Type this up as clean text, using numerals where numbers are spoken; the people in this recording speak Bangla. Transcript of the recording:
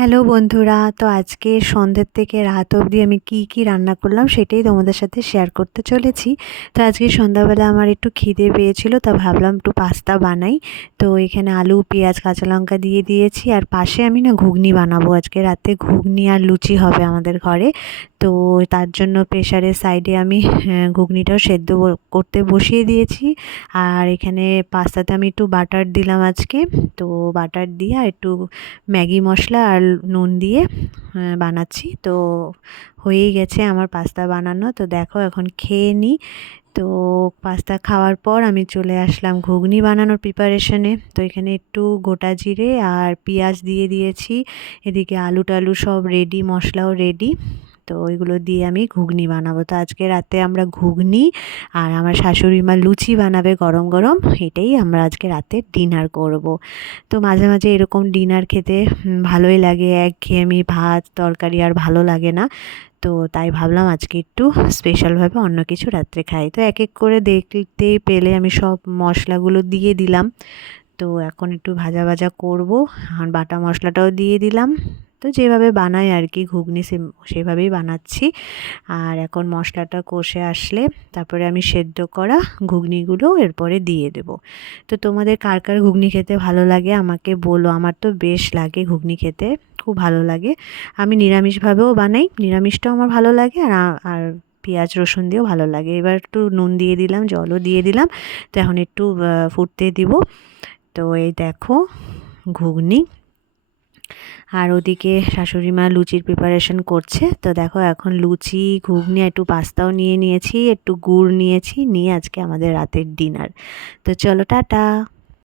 হ্যালো বন্ধুরা, তো আজকে সন্ধ্যের থেকে রাত অবধি আমি কি রান্না করলাম সেটাই তোমাদের সাথে শেয়ার করতে চলেছি। তো আজকে সন্ধ্যাবেলা আমার একটু খিদে পেয়েছিল, তা ভাবলাম একটু পাস্তা বানাই। তো এখানে আলু, পেঁয়াজ, কাঁচা লঙ্কা দিয়ে দিয়েছি, আর পাশে আমি না ঘুগনি বানাবো। আজকে রাতে ঘুগনি আর লুচি হবে আমাদের ঘরে। তো তার জন্য প্রেশারের সাইডে আমি ঘুগনিটাও সেদ্ধ করতে বসিয়ে দিয়েছি। আর এখানে পাস্তাতে আমি একটু বাটার দিলাম আজকে। তো বাটার দিয়ে আর একটু ম্যাগি মশলা আর নুন দিয়ে বানাচ্ছি। তো হয়েই গেছে আমার পাস্তা বানানো। তো দেখো এখন খেয়ে নিই। তো পাস্তা খাওয়ার পর আমি চলে আসলাম ঘুগনি বানানোর প্রিপারেশনে। তো এখানে একটু গোটা জিরে আর পেঁয়াজ দিয়ে দিয়েছি। এদিকে আলু টালু সব রেডি, মশলাও রেডি। তো ওইগুলো দিয়ে আমি ঘুগনি বানাবো। তো আজকে রাতে আমরা ঘুগনি আর আমার শাশুড়ি মা লুচি বানাবে গরম গরম। এটাই আমরা আজকে রাতে ডিনার করব। তো মাঝে মাঝে এরকম ডিনার খেতে ভালোই লাগে। একঘেয়েমি ভাত তরকারি আর ভালো লাগে না। তো তাই ভাবলাম আজকে একটু স্পেশালভাবে অন্য কিছু রাত্রে খাই। তো এক এক করে দেখতেই পেলে আমি সব মশলাগুলো দিয়ে দিলাম। তো এখন একটু ভাজা ভাজা করব, আর বাটা মশলাটাও দিয়ে দিলাম। তো যেভাবে বানাই আর কি ঘুগনি সেভাবেই বানাচ্ছি। আর এখন মশলাটা কষে আসলে তারপরে আমি সেদ্ধ করা ঘুগনিগুলো এরপরে দিয়ে দেব। তো তোমাদের কার কার ঘুগনি খেতে ভালো লাগে আমাকে বলো। আমার তো বেশ লাগে ঘুগনি খেতে, খুব ভালো লাগে। আমি নিরামিষভাবেও বানাই, নিরামিষটাও আমার ভালো লাগে। আর পেঁয়াজ রসুন দিয়েও ভালো লাগে। এবার একটু নুন দিয়ে দিলাম, জলও দিয়ে দিলাম। তো এখন একটু ফুটতে দিব। তো এই দেখো ঘুগনি। আর ওদিকে শাশুড়ি মা লুচির প্রিপারেশন করছে। তো দেখো এখন লুচি, ঘুগনি, একটু পাস্তাও নিয়ে নিয়েছি, একটু গুড় নিয়েছি, নিয়ে আজকে আমাদের রাতের ডিনার। তো চলো টাটা।